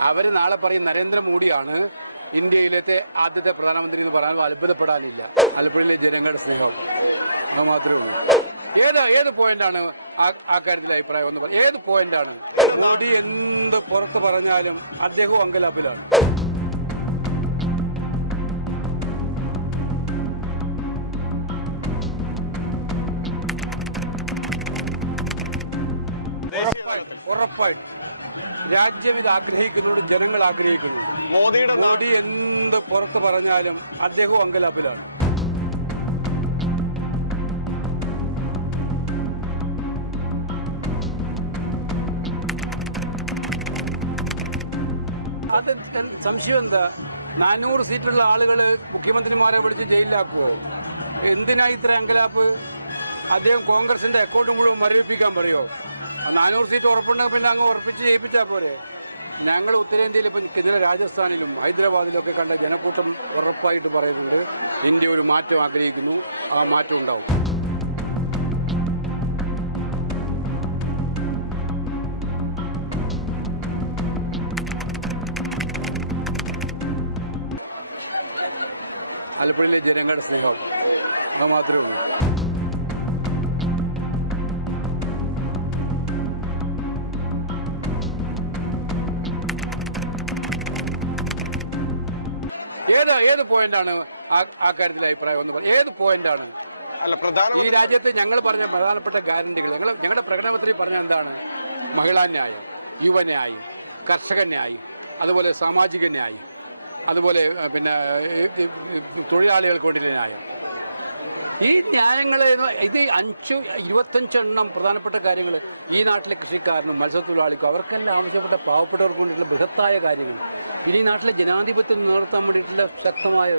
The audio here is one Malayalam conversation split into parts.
അവർ നാളെ പറയും നരേന്ദ്രമോദിയാണ് ഇന്ത്യയിലത്തെ ആദ്യത്തെ പ്രധാനമന്ത്രി എന്ന് പറയാൻ അത്ഭുതപ്പെടാനില്ല. ആലപ്പുഴയിലെ ജനങ്ങളുടെ സ്നേഹം. അത് മാത്രമേ ഉള്ളൂ. ഏത് ഏത് പോയിന്റാണ് ആ- കാര്യത്തിൽ അഭിപ്രായം എന്ന് പറ. ഏത് പോയിന്റാണ്? മോദി എന്ത് പുറത്ത് പറഞ്ഞാലും അദ്ദേഹവും അങ്കലാപ്പിലാണ്. ഉറപ്പായിട്ടും ഉറപ്പായിട്ടും. രാജ്യം ഇത് ആഗ്രഹിക്കുന്നതോട് ജനങ്ങൾ ആഗ്രഹിക്കുന്നു. മോദിയുടെ മോദി എന്ത് പുറത്ത് പറഞ്ഞാലും അദ്ദേഹവും അങ്കലാപ്പിലാണ്. അത് സംശയം എന്താ? നാനൂറ് സീറ്റുള്ള ആളുകൾ മുഖ്യമന്ത്രിമാരെ വിളിച്ച് ജയിലിലാക്കുവോ? എന്തിനാ ഇത്ര അങ്കലാപ്പ്? അദ്ദേഹം കോൺഗ്രസിന്റെ അക്കൗണ്ട് മുഴുവൻ മരവിപ്പിക്കാൻ പറയോ? ആ നാനൂറ് സീറ്റ് ഉറപ്പുണ്ടെങ്കിൽ പിന്നെ അങ്ങ് ഉറപ്പിച്ച് ജയിപ്പിച്ചാൽ പോരെ. ഞങ്ങൾ ഉത്തരേന്ത്യയിൽ ഇപ്പം ഇതിലെ രാജസ്ഥാനിലും ഹൈദരാബാദിലും ഒക്കെ കണ്ട ജനക്കൂട്ടം ഉറപ്പായിട്ട് പറയുന്നുണ്ട്. ഇന്ത്യ ഒരു മാറ്റം ആഗ്രഹിക്കുന്നു. ആ മാറ്റം ഉണ്ടാവും. ആലപ്പുഴയിലെ ജനങ്ങളുടെ സ്നേഹം അത് മാത്രമേ ഉള്ളൂ. ഏത് ഏത് പോയിന്റാണ് ആ- ആ കാര്യത്തിൽ അഭിപ്രായം ഒന്ന് പറ ഏത് പോയിന്റാണ്? അല്ല പ്രധാന ഈ രാജ്യത്ത് ഞങ്ങൾ പറഞ്ഞ പ്രധാനപ്പെട്ട ഗ്യാരണ്ടികൾ ഞങ്ങൾ ഞങ്ങളുടെ പ്രകടനപത്രിക പറഞ്ഞ എന്താണ്? മഹിളാ ന്യായം യുവന്യായം കർഷക ന്യായം അതുപോലെ സാമാജിക ന്യായം അതുപോലെ പിന്നെ തൊഴിലാളികൾക്ക് വേണ്ടിയുള്ള ന്യായം. ഈ ന്യായങ്ങൾ ഇത് അഞ്ച് ഇരുപത്തഞ്ചെണ്ണം പ്രധാനപ്പെട്ട കാര്യങ്ങൾ ഈ നാട്ടിലെ കൃഷിക്കാരനും മത്സ്യത്തൊഴിലാളിക്കും അവർക്കെല്ലാം ആവശ്യപ്പെട്ട പാവപ്പെട്ടവർക്ക് വേണ്ടിയിട്ടുള്ള ബൃഹത്തായ കാര്യങ്ങൾ ഇനി നാട്ടിലെ ജനാധിപത്യം നിലനിർത്താൻ വേണ്ടിയിട്ടുള്ള ശക്തമായ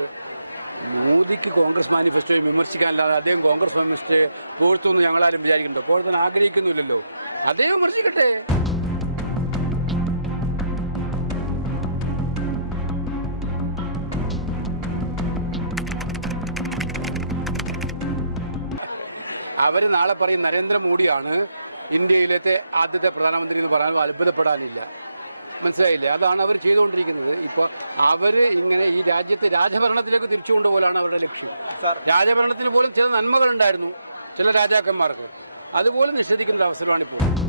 മോദിക്ക് കോൺഗ്രസ് മാനിഫെസ്റ്റോയെ വിമർശിക്കാനല്ലാതെ അദ്ദേഹം കോൺഗ്രസ് മാനിഫെസ്റ്റോയെ പുകഴ്ത്തുമെന്ന് ഞങ്ങളാരും വിചാരിക്കുന്നുണ്ട്. അപ്പോൾ തന്നെ ആഗ്രഹിക്കുന്നില്ലല്ലോ. അദ്ദേഹം വിമർശിക്കട്ടെ. അവർ നാളെ പറയും നരേന്ദ്രമോദിയാണ് ഇന്ത്യയിലത്തെ ആദ്യത്തെ പ്രധാനമന്ത്രി എന്ന് പറയാൻ അത്ഭുതപ്പെടാനില്ല. മനസ്സിലായില്ലേ? അതാണ് അവർ ചെയ്തുകൊണ്ടിരിക്കുന്നത്. ഇപ്പൊ അവർ ഇങ്ങനെ ഈ രാജ്യത്തെ രാജഭരണത്തിലേക്ക് തിരിച്ചു കൊണ്ടുപോലാണ് അവരുടെ ലക്ഷ്യം. രാജഭരണത്തിൽ പോലും ചില നന്മകളുണ്ടായിരുന്നു ചില രാജാക്കന്മാർക്ക്. അതുപോലും നിഷേധിക്കുന്ന അവസരമാണ് ഇപ്പോൾ.